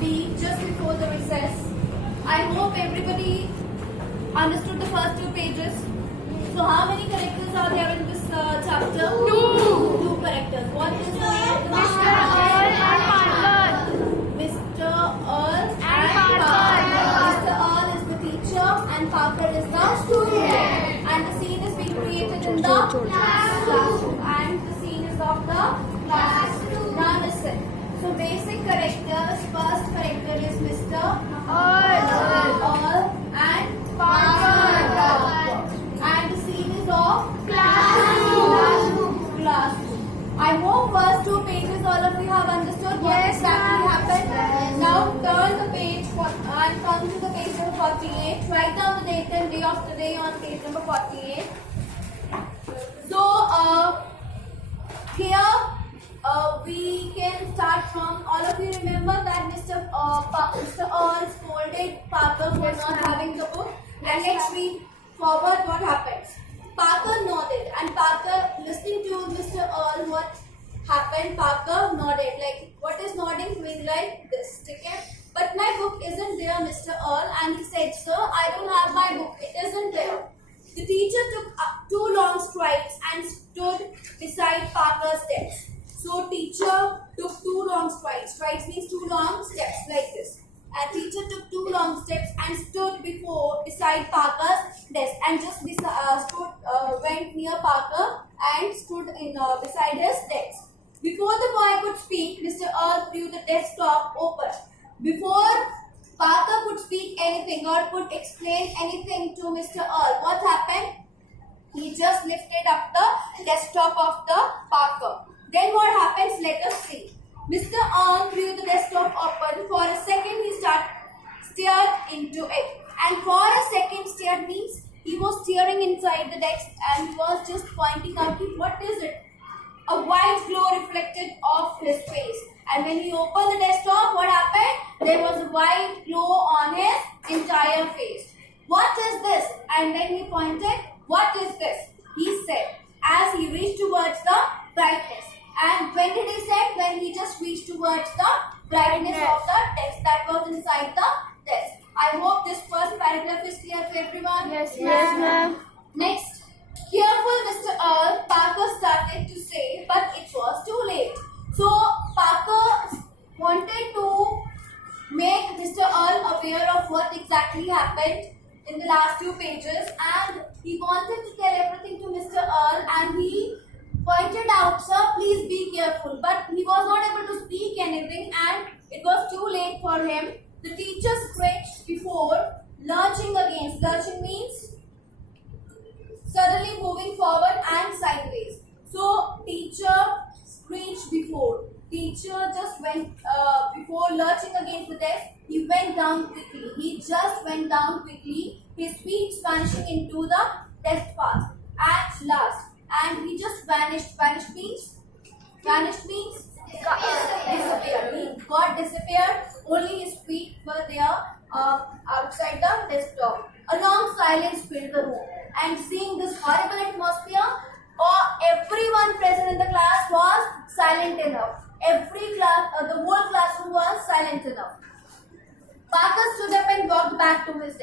B just before the recess. I hope everybody understood the first two pages. So how many characters are there in this chapter? Two characters. What is the name? Mr. Earl and Parker. Mr. Earl and Parker. Mr. Earl is the teacher and Parker is the student. And the scene is being created in the classroom. And the scene is of the classroom. Now listen. So basic characters. First character is Mr. Earl and Parker. And the scene is of classroom. I hope first two pages all of you have understood what exactly happened. Now turn the page and come to the page number 48. Write down the date and day of today on page number 48. So here we can start from, all of you remember that Mr. Earl scolded Parker for not having the book. And let's read forward what happens. Parker nodded, and Parker, listening to Mr. Earl what happened, Parker nodded. Like, what is nodding? Means like this, okay? But my book isn't there, Mr. Earl. And he said, sir, I don't have my book. It isn't there. The teacher took two long strides and stood beside Parker's desk. So teacher took two long strides. Strides means two long steps like this. And teacher took two long steps and stood beside Parker's desk and just went near Parker and stood beside his desk. Before the boy could speak, Mr. Earl threw the desktop open. Before Parker could speak anything or could explain anything to Mr. Earl, what happened? He just lifted up the desktop of the Parker. Then what happens? Let us see. Mr. Earl threw the desktop open. For a second, he stared into it. And for a second, stared means he was staring inside the desk and he was just pointing out, what is it? A white glow reflected off his face. And when he opened the desktop, what happened? There was a white glow on his entire face. What is this? And when he pointed, what is this? He said, as he reached towards the brightness. And when did he say? When he just reached towards the brightness of the text that was inside the text. I hope this first paragraph is clear to everyone. Yes, ma'am. Next. Careful, Mr. Earl, Parker started to say, but it was too late. So Parker wanted to make Mr. Earl aware of what exactly happened in the last two pages, and he wanted to tell everything to Mr. Earl, and he pointed out, sir, please be careful. But he was not able to speak anything and it was too late for him. The teacher screeched before lurching against. Lurching means suddenly moving forward and sideways. So teacher screeched before. Teacher just went, before lurching against the desk, he went down quickly. He just went down quickly, his feet vanishing into the desk path. At last. And he just vanished. Vanished means disappeared. He got disappeared. Only his feet were there outside the desktop. A long silence filled the room. And seeing this horrible atmosphere, everyone present in the class was silent enough. The whole classroom was silent enough. Parker stood up and walked back to his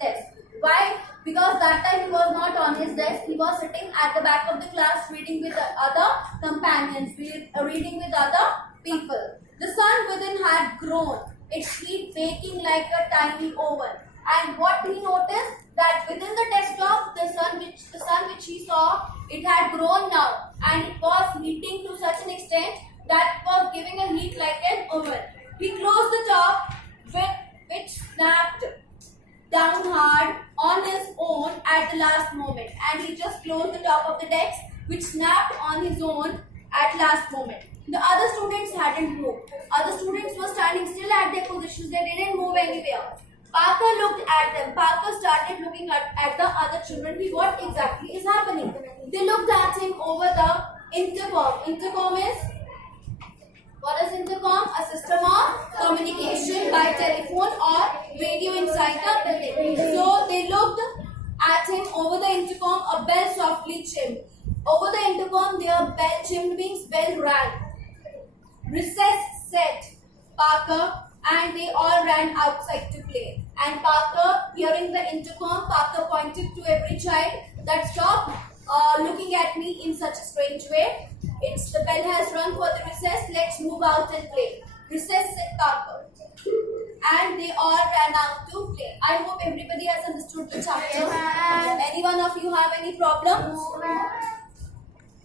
desk. Why? Because that time he was not on his desk. He was sitting at the back of the class reading with the other companions, reading with other people. The sun within had grown, its heat baking like a tiny oven. And what he noticed, that within the desktop, the sun which he saw, it had grown now. And it was heating to such an extent that it was giving a heat like an oven. He closed the top, which snapped down hard on his own at the last moment, and he just closed the top of the desk which snapped on his own at last moment. The other students hadn't moved. Other students were standing still at their positions. They didn't move anywhere. Parker looked at them. Parker started looking at the other children. What exactly is happening? They looked at him over the intercom. Intercom is, what is intercom? A system of communication by telephone or radio inside the building. So they looked at him over the intercom. A bell softly chimed. Over the intercom, their bell chimed means bell rang. Recess said Parker, and they all ran outside to play. And Parker, hearing the intercom, Parker pointed to every child that stop looking at me in such a strange way. It's the bell has rung for the recess. Let's move out and play. Recess said Parker. And they all ran out to play. I hope everybody has understood the chapter. Any one of you have any problems?